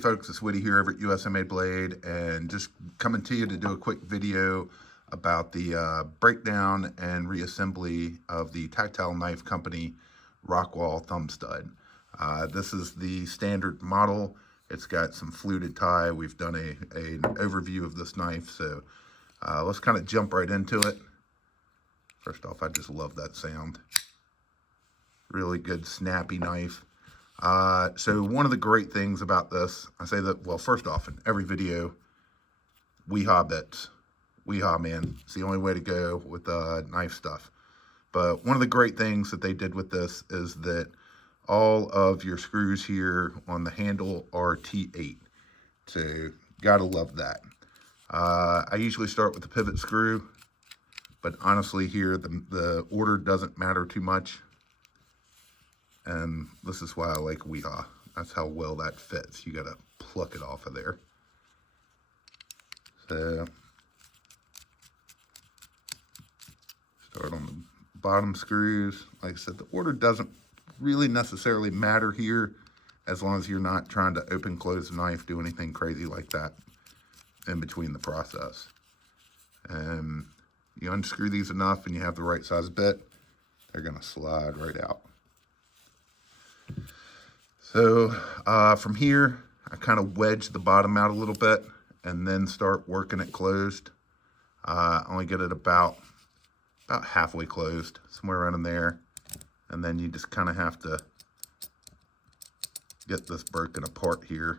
folks, it's Woody here over at USA Made Blade, and just coming to you to do a quick video about the breakdown and reassembly of the Tactile knife company Rockwall Thumbstud. This is the standard model. It's got some fluted tie. We've done an overview of this knife, so let's kind of jump right into it. First off, I just love that sound. Really good snappy knife. So one of the great things about this, I say that, well, first off, in every video, weehaw bits. Weehaw, man. It's the only way to go with knife stuff. But one of the great things that they did with this is that all of your screws here on the handle are T8. So, gotta love that. I usually start with the pivot screw, but honestly here, the order doesn't matter too much. And this is why I like weehaw. That's how well that fits. You gotta pluck it off of there. So, start on the bottom screws. Like I said, the order doesn't really necessarily matter here, as long as you're not trying to open, close the knife, do anything crazy like that in between the process. And you unscrew these enough and you have the right size bit, they're gonna slide right out. So from here, I kind of wedge the bottom out a little bit and then start working it closed. I only get it about halfway closed, somewhere around in there. And then you just kind of have to get this broken apart here.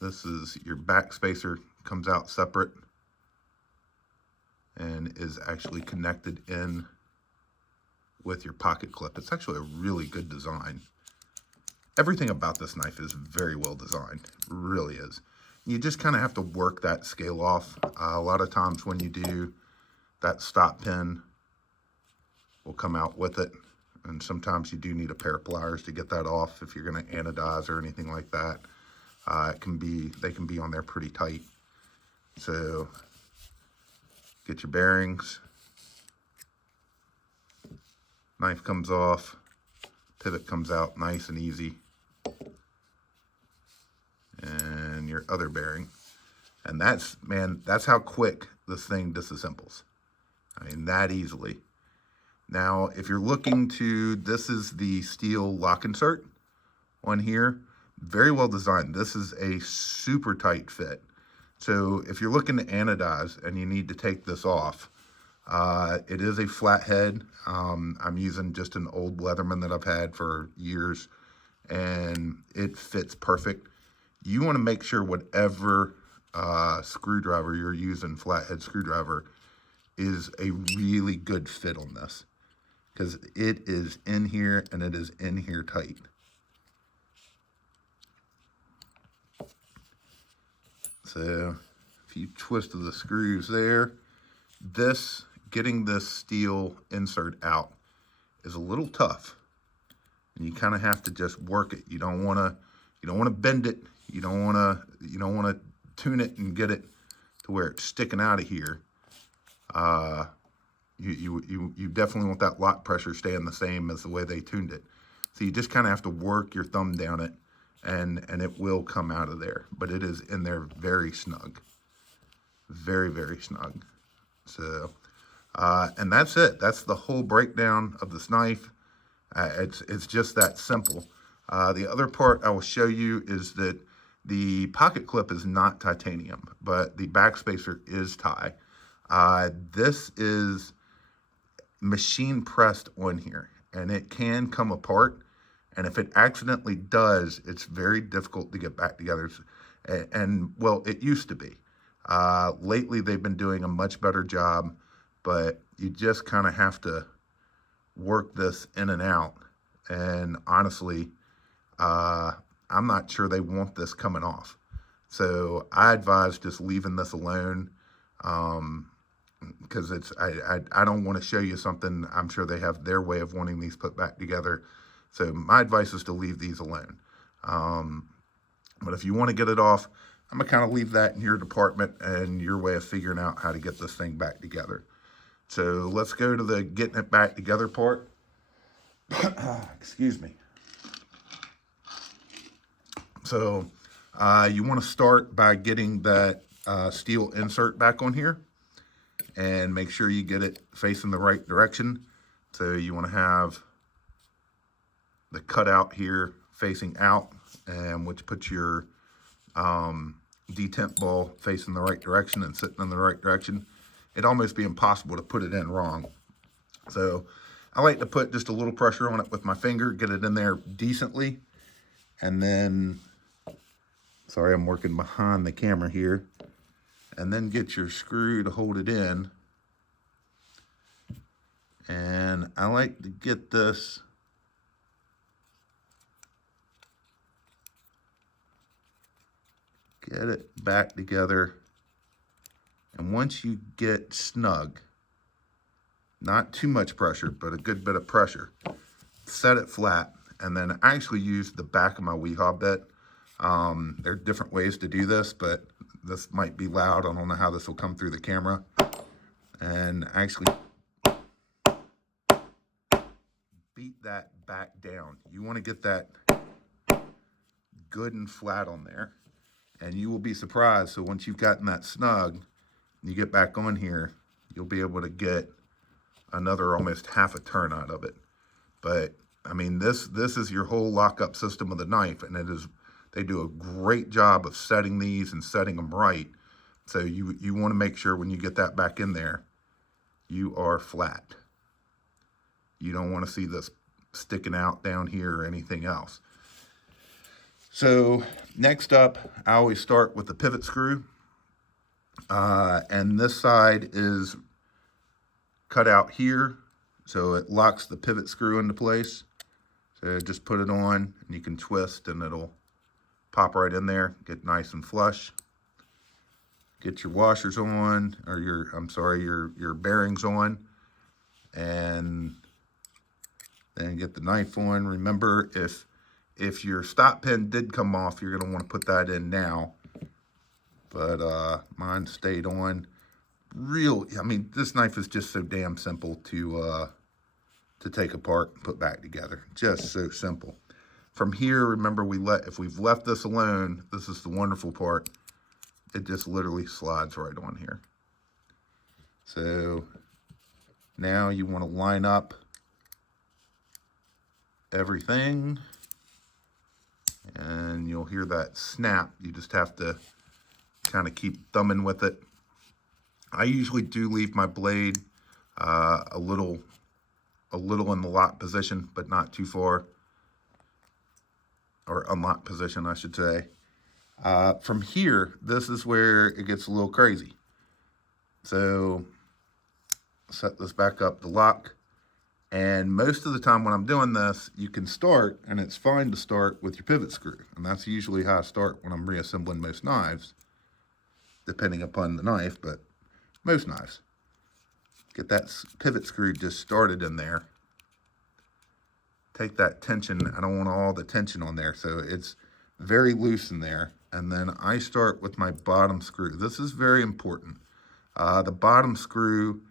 This is your back spacer, comes out separate and is actually connected in with your pocket clip. It's actually a really good design. Everything about this knife is very well designed, it really is. You just kind of have to work that scale off. A lot of times when you do, that stop pin will come out with it. And sometimes you do need a pair of pliers to get that off if you're going to anodize or anything like that. They can be on there pretty tight. So get your bearings. Knife comes off. Pivot comes out nice and easy. And your other bearing. And that's how quick this thing disassembles. I mean, that easily. Now, if you're looking to, this is the steel lock insert on here. Very well designed. This is a super tight fit. So if you're looking to anodize and you need to take this off, it is a flat head. I'm using just an old Leatherman that I've had for years, and it fits perfect. You want to make sure whatever screwdriver you're using, flathead screwdriver, is a really good fit on this, because it is in here and it is in here tight. So if you twist the screws there, getting this steel insert out is a little tough, and you kind of have to just work it. You don't want to bend it. You don't want to tune it and get it to where it's sticking out of here. You definitely want that lock pressure staying the same as the way they tuned it. So you just kind of have to work your thumb down it, and it will come out of there. But it is in there very snug, very, very snug. So, and that's it. That's the whole breakdown of this knife. It's just that simple. The other part I will show you is that the pocket clip is not titanium, but the back spacer is tie. This is machine pressed on here, and it can come apart. And if it accidentally does, it's very difficult to get back together. And well, it used to be. Lately, they've been doing a much better job, but you just kind of have to work this in and out. And honestly, I'm not sure they want this coming off. So I advise just leaving this alone, because I don't want to show you something. I'm sure they have their way of wanting these put back together. So my advice is to leave these alone. But if you want to get it off, I'm gonna kind of leave that in your department and your way of figuring out how to get this thing back together. So let's go to the getting it back together part. Excuse me. So you want to start by getting that steel insert back on here, and make sure you get it facing the right direction. So you want to have the cutout here facing out, and which puts your detent ball facing the right direction and sitting in the right direction. It'd almost be impossible to put it in wrong. So I like to put just a little pressure on it with my finger, get it in there decently, and then, sorry, I'm working behind the camera here, and then get your screw to hold it in. And I like to get this get it back together. And once you get snug, not too much pressure, but a good bit of pressure, set it flat. And then I actually use the back of my WeHob bit. There are different ways to do this, but this might be loud. I don't know how this will come through the camera. And actually beat that back down. You want to get that good and flat on there. And you will be surprised. So once you've gotten that snug, you get back on here, you'll be able to get another almost half a turn out of it. But I mean, this is your whole lockup system of the knife, and they do a great job of setting these and setting them right. So you want to make sure when you get that back in there, you are flat. You don't want to see this sticking out down here or anything else. So next up, I always start with the pivot screw. And this side is cut out here, so it locks the pivot screw into place. So just put it on, and you can twist, and it'll pop right in there, get nice and flush. Get your washers on, or your bearings on, and then get the knife on. Remember, if your stop pin did come off, you're gonna want to put that in now. But mine stayed on. I mean, this knife is just so damn simple to take apart and put back together. Just so simple. From here, remember, if we've left this alone, this is the wonderful part. It just literally slides right on here. So now you want to line up everything, and you'll hear that snap. You just have to kind of keep thumbing with it. I usually do leave my blade a little in the lock position, but not too far, or unlock position, I should say. From here, this is where it gets a little crazy. So set this back up to lock. And most of the time when I'm doing this, you can start, and it's fine to start with your pivot screw. And that's usually how I start when I'm reassembling most knives, depending upon the knife, but most knives. Get that pivot screw just started in there. Take that tension. I don't want all the tension on there, so it's very loose in there. And then I start with my bottom screw. This is very important. The bottom screw,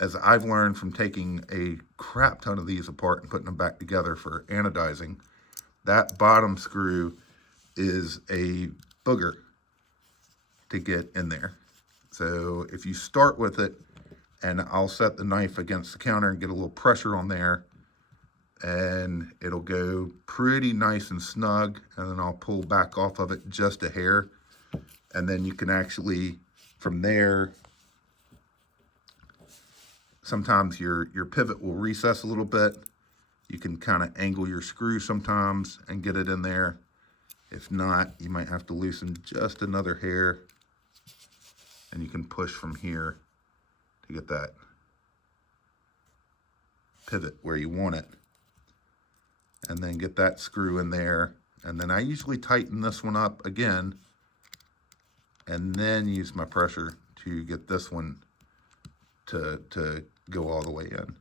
as I've learned from taking a crap ton of these apart and putting them back together for anodizing, that bottom screw is a booger to get in there. So if you start with it, and I'll set the knife against the counter and get a little pressure on there, and it'll go pretty nice and snug, and then I'll pull back off of it just a hair, and then you can actually, from there, sometimes your pivot will recess a little bit. You can kind of angle your screw sometimes and get it in there. If not, you might have to loosen just another hair, and you can push from here to get that pivot where you want it. And then get that screw in there. And then I usually tighten this one up again, and then use my pressure to get this one to go all the way in.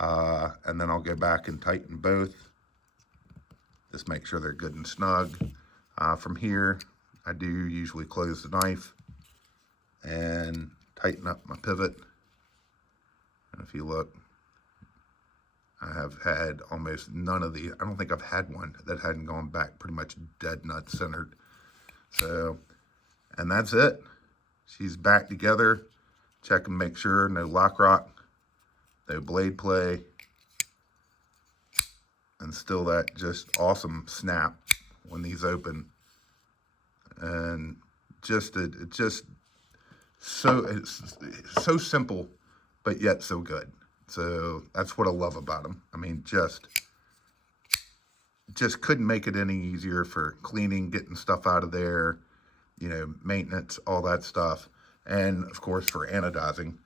And then I'll go back and tighten both. Just make sure they're good and snug. From here, I do usually close the knife and tighten up my pivot. And if you look, I have had almost none of the, I don't think I've had one that hadn't gone back pretty much dead nut centered. So, and that's it. She's back together. Check and make sure, no lock rock, no blade play, and still that just awesome snap when these open. And just, it's so simple, but yet so good. So that's what I love about them. I mean, just couldn't make it any easier for cleaning, getting stuff out of there, you know, maintenance, all that stuff. And of course for anodizing.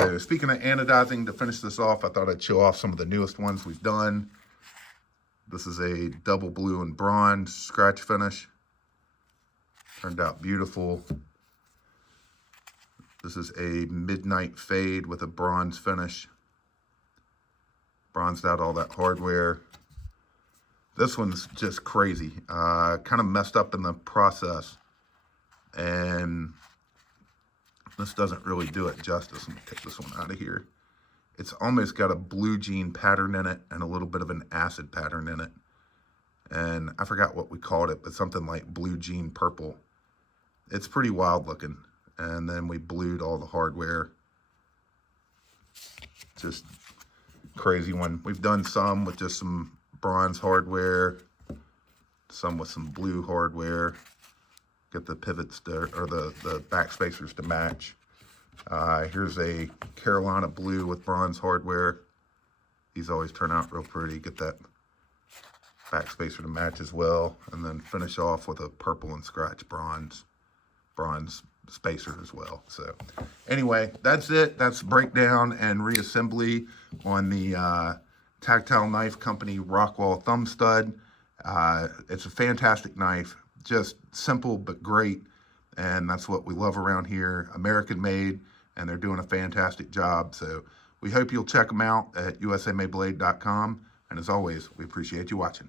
So speaking of anodizing, to finish this off, I thought I'd show off some of the newest ones we've done. This is a double blue and bronze scratch finish. Turned out beautiful. This is a midnight fade with a bronze finish. Bronzed out all that hardware. This one's just crazy. Kind of messed up in the process. And this doesn't really do it justice. Let me take this one out of here. It's almost got a blue jean pattern in it and a little bit of an acid pattern in it. And I forgot what we called it, but something like blue jean purple. It's pretty wild looking. And then we blued all the hardware. Just crazy one. We've done some with just some bronze hardware, some with some blue hardware. Get the pivots to, or the back spacers to match. Here's a Carolina blue with bronze hardware. These always turn out real pretty. Get that back spacer to match as well. And then finish off with a purple and scratch bronze spacer as well. So anyway, that's it. That's breakdown and reassembly on the Tactile knife company Rockwall Thumbstud. It's a fantastic knife. Just simple but great, and that's what we love around here. American made, and they're doing a fantastic job. So we hope you'll check them out at usamablade.com. And as always, we appreciate you watching.